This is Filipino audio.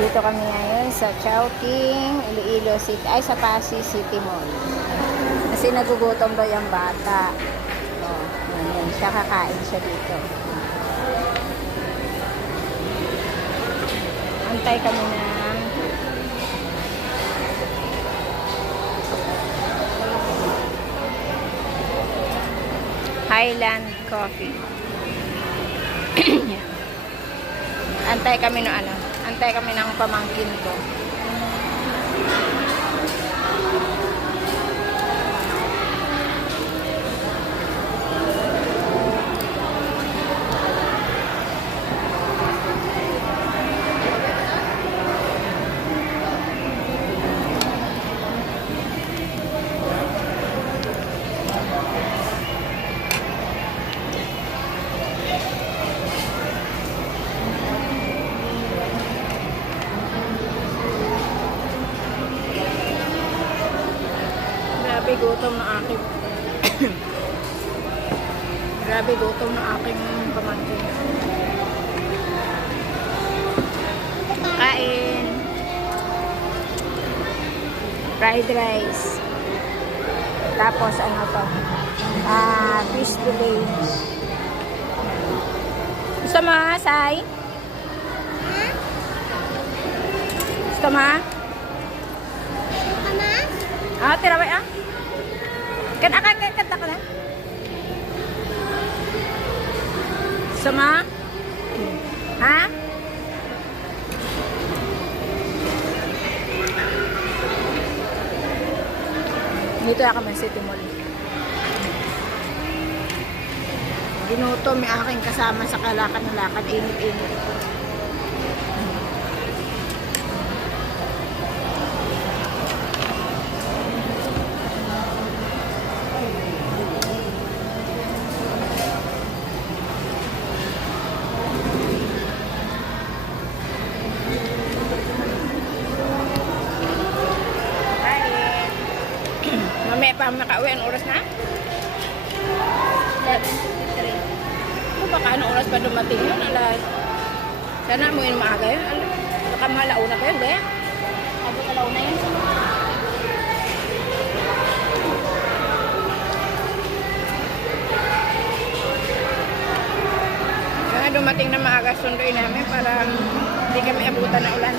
Dito kami ngayon sa Chowking, Iloilo City, ay sa Pasig City Mall. Kasi nagugutom daw yung bata. Oh, yan, siya kakain siya dito. Antay kami ng Highland Coffee. Yan. Antay kami ng antay kami ng pamangkin ko. Grabe gutom na aking grabe gutom na aking pamangkin. Kain. Fried rice. Tapos ano to? Fish fillet. Gusto mo, Sai? Gusto mo? Tiraway kanta ka na. Sama? Ha? Dito ako man City Mall. Ginutom yung aking kasama sa kalakad na lakad. Init-init ito. Mamaya pa makauwi. Anong oras na? 11:53. Baka anong oras pa dumating yun? Sana mo yun maaga yun. Baka malauna pa yun, be? Abot alauna yun. Sana dumating na maaga sunduin namin para hindi kami abutan na ulan.